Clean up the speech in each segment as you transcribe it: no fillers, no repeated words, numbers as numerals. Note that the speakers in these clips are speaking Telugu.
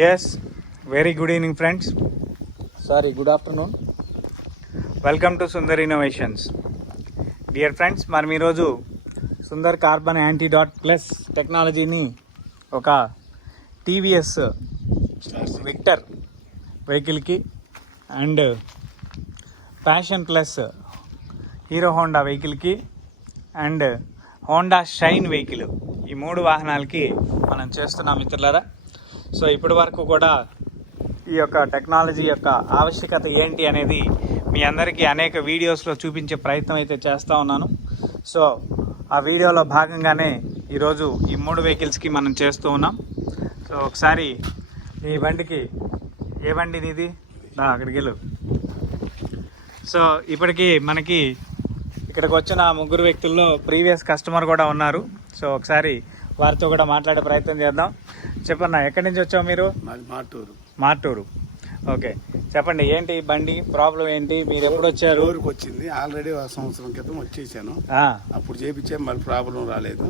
Yes, very good evening, friends. Sorry, good afternoon. Welcome to Sundar innovations. Dear friends, మనం ఈరోజు సుందర్ కార్బన్ యాంటీడాట్ ప్లస్ టెక్నాలజీని ఒక టీవీఎస్ విక్టర్ వెహికల్కి and passion plus hero Honda వెహికల్కి అండ్ హోండా షైన్ వెహికల్, ఈ 3 వాహనాలకి మనం చేస్తున్నాం మిత్రులారా. సో ఇప్పటి వరకు కూడా ఈ యొక్క టెక్నాలజీ యొక్క ఆవశ్యకత ఏంటి అనేది మీ అందరికీ అనేక వీడియోస్లో చూపించే ప్రయత్నం అయితే చేస్తూ ఉన్నాను. సో ఆ వీడియోలో భాగంగానే ఈరోజు ఈ 3 వెహికల్స్కి మనం చేస్తూ ఉన్నాం. సో ఒకసారి ఈ బండికి, ఏ బండిది ఇది, అక్కడికి వెళ్ళు. సో ఇప్పటికీ మనకి ఇక్కడికి వచ్చిన 3 వ్యక్తుల్లో ప్రీవియస్ కస్టమర్ కూడా ఉన్నారు. సో ఒకసారి వారితో కూడా మాట్లాడే ప్రయత్నం చేద్దాం. చెప్పన్నా, ఎక్కడి నుంచి వచ్చావు మీరు? మార్టూరు. ఓకే, చెప్పండి, ఏంటి బండి ప్రాబ్లం ఏంటి, మీరు ఎప్పుడు వచ్చారు? ఊరికి వచ్చింది ఆల్రెడీ 1 సంవత్సరం క్రితం వచ్చేసాను. అప్పుడు చేపించే మళ్ళీ ప్రాబ్లం రాలేదు.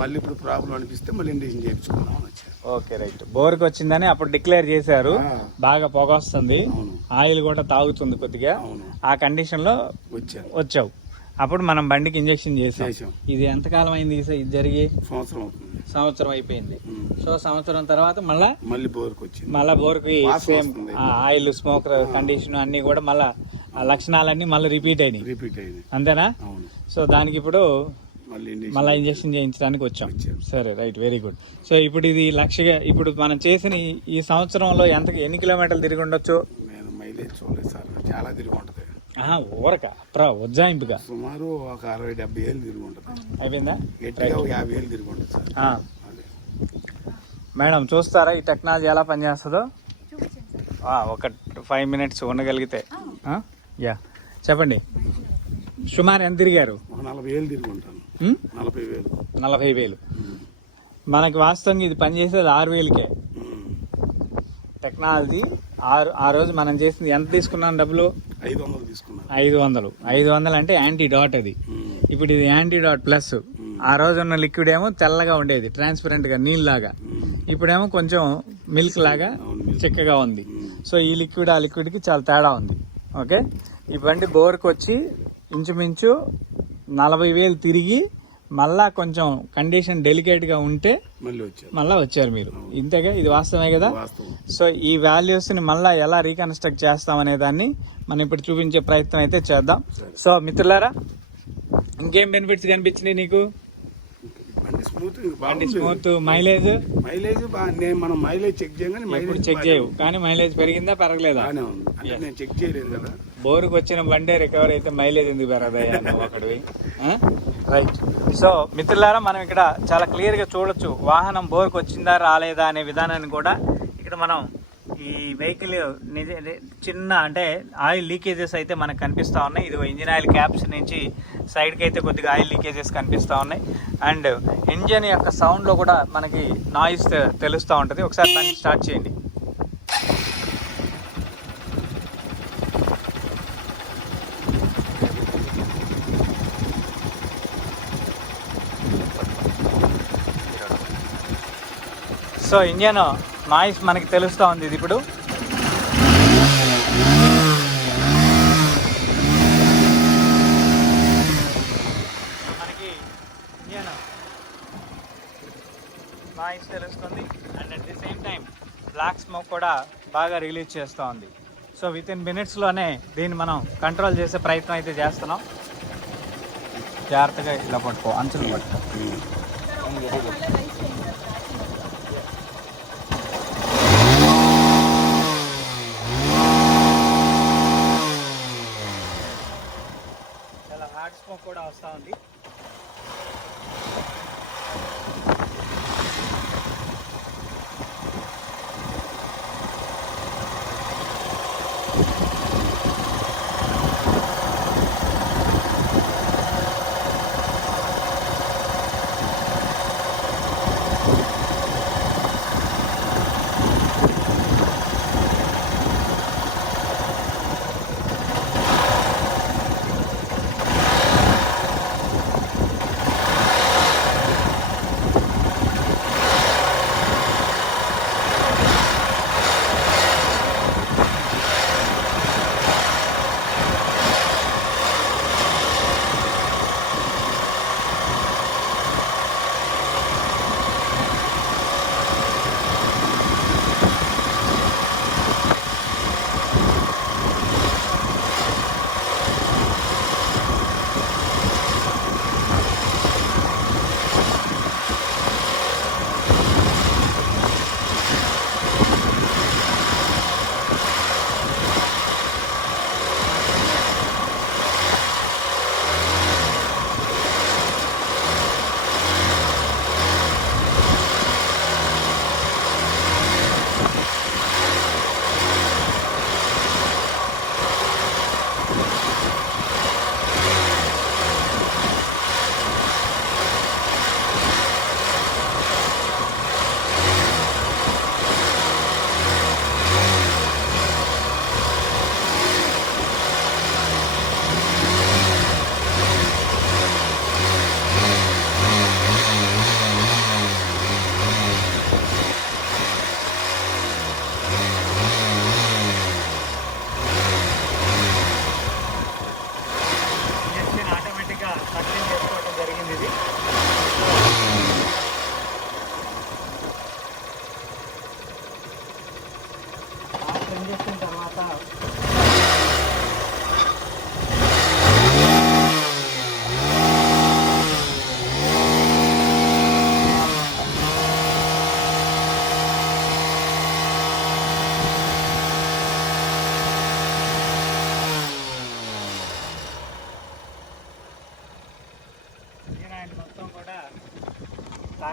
మళ్ళీ ఇప్పుడు ప్రాబ్లం అనిపిస్తే మళ్ళీ ఇండిషన్ చేయించుకున్నాం వచ్చాను. Okay, right. బోర్కి వచ్చిందని అప్పుడు డిక్లేర్ చేశారు. బాగా పొగ వస్తుంది, ఆయిల్ కూడా తాగుతుంది కొద్దిగా. ఆ కండిషన్ లో వచ్చావు. అప్పుడు మనం బండికి ఇంజెక్షన్ చేసాం. ఇది ఎంతకాలం అయింది ఇది జరిగి? సంవత్సరం అయిపోయింది. సో సంవత్సరం తర్వాత మళ్ళీ బోర్కి సేమ్ ఆయిల్, స్మోక్ కండిషన్ అన్ని కూడా మళ్ళా ఆ లక్షణాలన్నీ మళ్ళీ రిపీట్ అయినాయి. అంతేనా? సో దానికి ఇప్పుడు మళ్ళీ ఇంజెక్షన్ చేయించడానికి వచ్చాం. సరే, రైట్, వెరీ గుడ్. సో ఇప్పుడు ఇది ఇప్పుడు మనం చేసిన ఈ సంవత్సరంలో ఎన్ని కిలోమీటర్లు తిరిగి ఉండొచ్చు? మైలేజ్ చూడలేదు సార్, చాలా తిరిగి ఉంటుంది. ఊరక ఉజ్జాయింపుగా సుమారు ఒక 60-70 ఏళ్ళు తిరిగి ఉంటుంది. అయిపోయిందా? 50 ఏళ్ళు తిరిగి ఉంటుంది సార్. మేడం, చూస్తారా ఈ టెక్నాలజీ ఎలా పనిచేస్తుందో? ఒక 5 మినిట్స్ ఉండగలిగితే. యా, చెప్పండి. సుమారు ఎంత తిరిగారు? 40 ఏళ్ళు తిరిగి ఉంటాను. 40,000. మనకి వాస్తవంగా ఇది పనిచేసేది 6,000కే. టెక్నాలజీ ఆ రోజు మనం చేసింది ఎంత తీసుకున్నాను డబ్బులు? 500 తీసుకున్నాను. 500 అంటే యాంటీడాట్ అది. ఇప్పుడు ఇది యాంటీడాట్ ప్లస్. ఆ రోజు ఉన్న లిక్విడ్ ఏమో తెల్లగా ఉండేది, ట్రాన్స్పరెంట్ గా నీళ్ళలాగా. ఇప్పుడేమో కొంచెం మిల్క్ లాగా చిక్కగా ఉంది. సో ఈ లిక్విడ్ ఆ లిక్విడ్ కి చాలా తేడా ఉంది. ఓకే, ఈ బండి బోర్కి వచ్చి ఇంచుమించు 40,000 తిరిగి మళ్ళా కొంచెం కండిషన్ డెలికేట్ గా ఉంటే మళ్ళా వచ్చారు మీరు. ఇంతేగా, ఇది వాస్తవమే కదా? సో ఈ వాల్యూస్ ని మళ్ళా ఎలా రీకన్స్ట్రక్ట్ చేస్తాం అనే దాన్ని మనం ఇప్పుడు చూపించే ప్రయత్నం అయితే చేద్దాం. సో మిత్రులారా, ఇంకేం బెనిఫిట్స్ కనిపించినాయి నీకు? బండి స్మూత్, మైలేజ్ మనం మైలేజ్ చెక్ చెక్ చేయవు, కానీ మైలేజ్ పెరిగిందా పెరగలేదా? నేను చెక్ చేయలేదు కదా. బోరుకు వచ్చిన బండే రికవర్ అయితే మైలేజ్ ఎందుకు పెరగదయ్యా నువ్వు ఒకటివి? రైట్. సో మిత్రులారా, మనం ఇక్కడ చాలా క్లియర్ గా చూడొచ్చు వాహనం బోర్కి వచ్చిందా రాలేదా అనే విధానాన్ని కూడా. ఇక్కడ మనం ఈ వెహికల్ చిన్న అంటే ఆయిల్ లీకేజెస్ అయితే మనకు కనిపిస్తూ ఉన్నాయి. ఇది ఇంజిన్ ఆయిల్ క్యాప్స్ నుంచి సైడ్కి అయితే కొద్దిగా ఆయిల్ లీకేజెస్ కనిపిస్తూ ఉన్నాయి. అండ్ ఇంజన్ యొక్క సౌండ్లో కూడా మనకి నాయిస్ తెలుస్తూ ఉంటుంది. ఒకసారి దాన్ని స్టార్ట్ చేయండి. సో ఇంజన్ నాయిస్ మనకి తెలుస్తూ ఉంది. ఇది ఇప్పుడు మనకి ఇంజన్ నాయిస్ తెలుస్తుంది. And at the same time black smoke కూడా బాగా రిలీజ్ చేస్తూ ఉంది. సో విత్ ఇన్ మినిట్స్లోనే దీన్ని మనం కంట్రోల్ చేసే ప్రయత్నం అయితే చేస్తున్నాం. జాగ్రత్తగా ఇలా పట్టుకో, అంచులు పట్టుకో. హార్డ్ స్మోక్ కూడా వస్తూ ఉంది.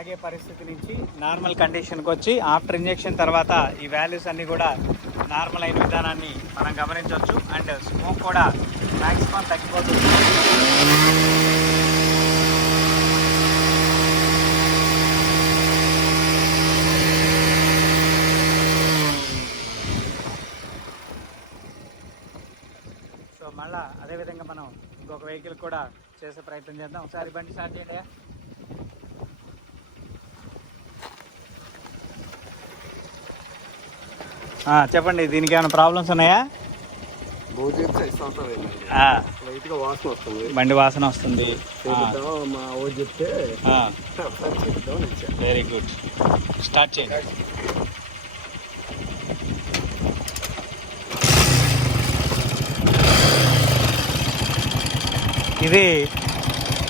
ఆగే పరిస్థితి నుంచి నార్మల్ కండిషన్కి వచ్చి ఆఫ్టర్ ఇంజెక్షన్ తర్వాత ఈ వాల్యూస్ అన్నీ కూడా నార్మల్ అయిన విధానాన్ని మనం గమనించవచ్చు. అండ్ స్మోక్ కూడా మ్యాక్సిమం తగ్గిపోతుంది. సో మళ్ళీ అదేవిధంగా మనం ఇంకొక వెహికల్ కూడా చేసే ప్రయత్నం చేద్దాం. ఒకసారి బండి స్టార్ట్ చేయండి. చెప్పండి, దీనికి ఏమైనా ప్రాబ్లమ్స్ ఉన్నాయా? బండి వాసన వస్తుంది. వెరీ గుడ్, స్టార్ట్ చేయండి. ఇది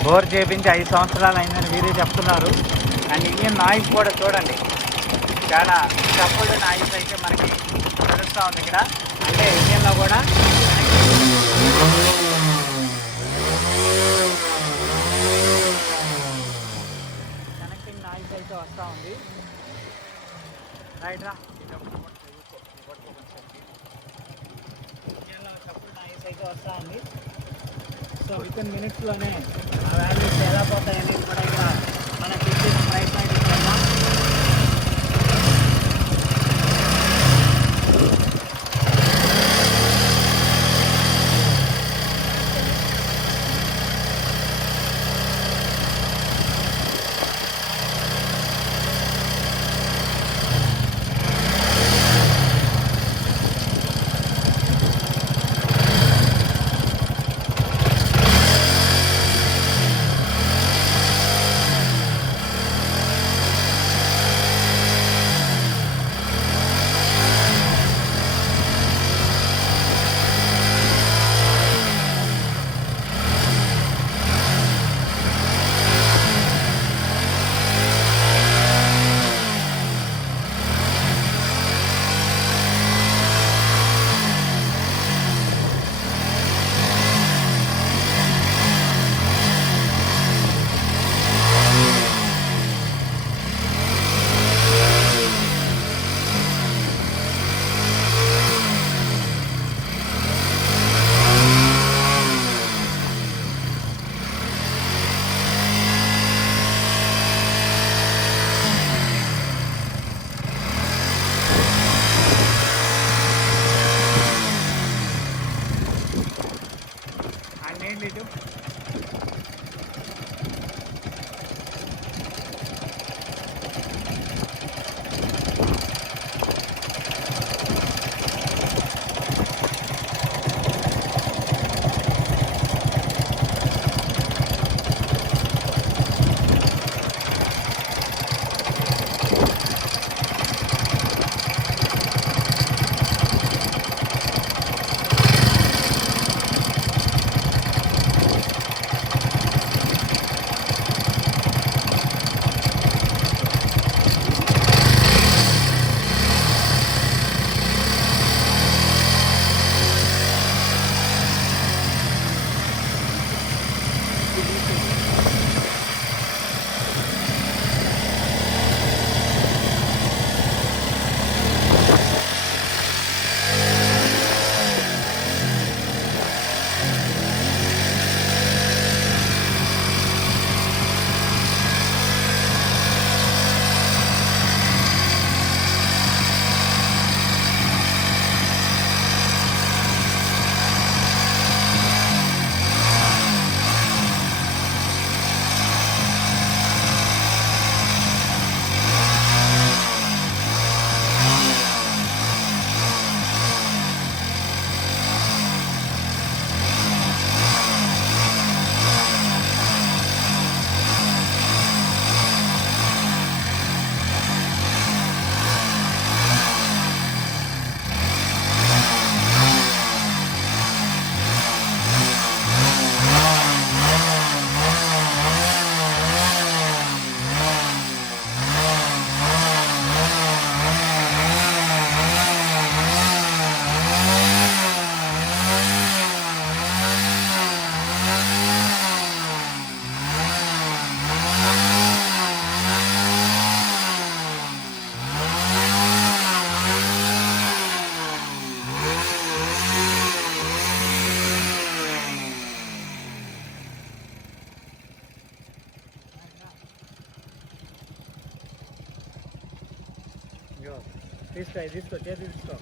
బోర్ చేపించి 5 సంవత్సరాలు అయిందని వీరే చెప్తున్నారు. అండ్ ఇంజిన్ నాయిస్ కూడా చూడండి, చాలా సపోర్ట్ నాయిస్ అయితే మనకి తెలుస్తూ ఉంది ఇక్కడ. అంటే ఇంజిన్లో కూడా కనెక్టింగ్ నాయిస్ అయితే వస్తూ ఉంది. రైట్ రా, ఇంజిన్లో సపోర్ట్ నాయిస్ అయితే వస్తూ ఉంది. సో వితిన్ మినిట్స్లోనే ఆ వాల్యూస్ ఎలా పోతాయనేది కూడా ఇక్కడ మనం చెక్ చేసే ప్రయత్నం చేద్దాం. ఇగో తీసుకో ఇది తీసుకో చేతి తీసుకో